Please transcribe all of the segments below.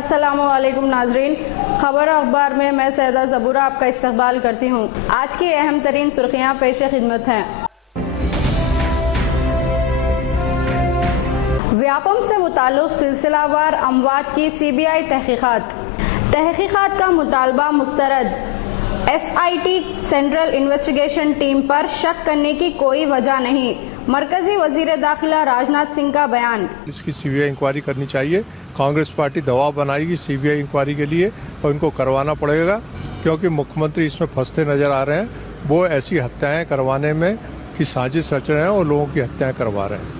अस्सलामुअलैकुम नाजरीन, खबर अखबार में मैं सैदा ज़बूरा आपका इस्तकबाल करती हूँ। आज की अहम तरीन सुर्खियाँ पेश खिदमत हैं। व्यापम से मुताल्लिक़ सिलसिलावार अमवात की CBI तहकीक़ात का मुतालबा मुस्तरद। SIT सेंट्रल इन्वेस्टिगेशन टीम पर शक करने की कोई वजह नहीं। मरकजी वजीर दाखिला राजनाथ सिंह का बयान। इसकी CBI इंक्वायरी करनी चाहिए। कांग्रेस पार्टी दबाव बनाएगी CBI इंक्वायरी के लिए और इनको करवाना पड़ेगा, क्योंकि मुख्यमंत्री इसमें फंसते नजर आ रहे हैं। वो ऐसी हत्याएं करवाने में की साजिश रच रहे हैं और लोगों की हत्याएं करवा रहे हैं।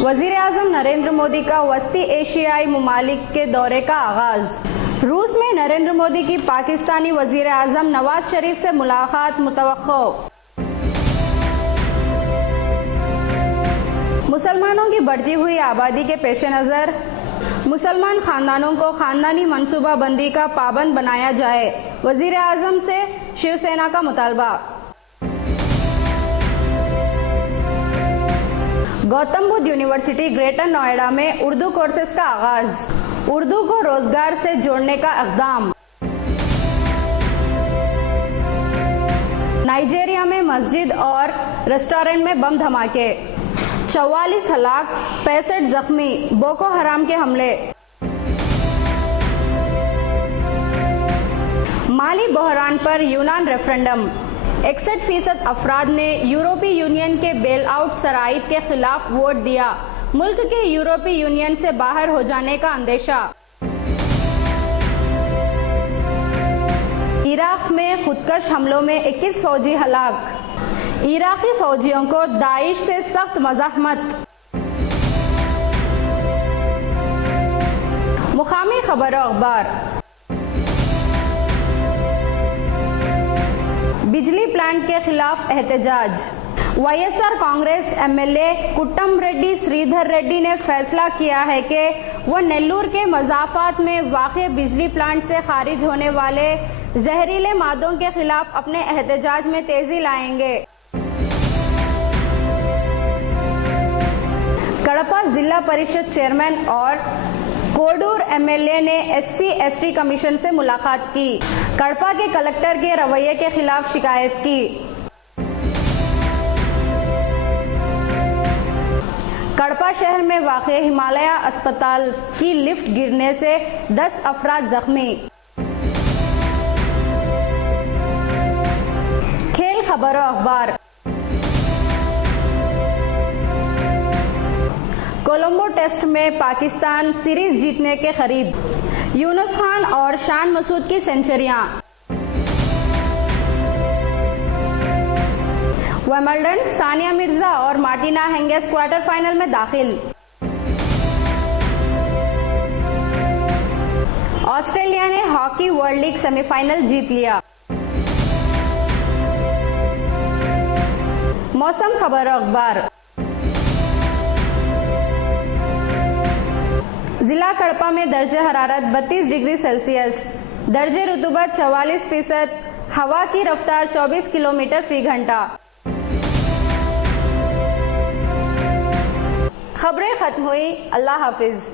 वजीर आज़म नरेंद्र मोदी का वस्ती एशियाई मुमालिक के दौरे का आगाज। रूस में नरेंद्र मोदी की पाकिस्तानी वजीर आज़म नवाज शरीफ से मुलाकात मुतवक्को। मुसलमानों की बढ़ती हुई आबादी के पेश नज़र मुसलमान खानदानों को खानदानी मनसूबा बंदी का पाबंद बनाया जाए। वजीर आज़म से शिवसेना का मुतालबा। गौतम बुद्ध यूनिवर्सिटी ग्रेटर नोएडा में उर्दू कोर्सेज का आगाज। उर्दू को रोजगार से जोड़ने का इक़दाम। नाइजीरिया में मस्जिद और रेस्टोरेंट में बम धमाके। 44 हलाक, 65 जख्मी। बोको हराम के हमले। माली बहरान पर यूनान रेफरेंडम। 61% अफराद ने यूरोपीय यूनियन के बेल आउट शराइत के खिलाफ वोट दिया। मुल्क के यूरोपीय यूनियन से बाहर हो जाने का अंदेशा। इराक में खुदकश हमलों में 21 फौजी हलाक। इराकी फौजियों को दाइश से सख्त मज़ाहमत। मुकामी खबर अखबार। बिजली प्लांट के खिलाफ एहतजाज। YSR कांग्रेस MLA कुट्टम रेड्डी श्रीधर रेड्डी ने फैसला किया है कि वह नेल्लूर के मज़ाफ़ात में वाक़े बिजली प्लांट से खारिज होने वाले जहरीले मादों के खिलाफ अपने एहतजाज में तेजी लाएंगे। कड़पा जिला परिषद चेयरमैन और कोडूर MLA ने SC/ST कमीशन से मुलाकात की। कड़पा के कलेक्टर के रवैये के खिलाफ शिकायत की। कड़पा शहर में वाक़े हिमालया अस्पताल की लिफ्ट गिरने से 10 अफराद जख्मी। खेल खबरों अखबार। कोलंबो टेस्ट में पाकिस्तान सीरीज जीतने के करीब। यूनुस खान और शान मसूद की सेंचुरियां। विंबलडन, सानिया मिर्जा और मार्टिना हिंगिस क्वार्टर फाइनल में दाखिल। ऑस्ट्रेलिया ने हॉकी वर्ल्ड लीग सेमीफाइनल जीत लिया। मौसम खबर अखबार। जिला कड़पा में दर्जे हरारत 32 डिग्री सेल्सियस। दर्जे रुतूबत 44%। हवा की रफ्तार 24 किलोमीटर फी घंटा। खबरें खत्म हुई। अल्लाह हाफिज।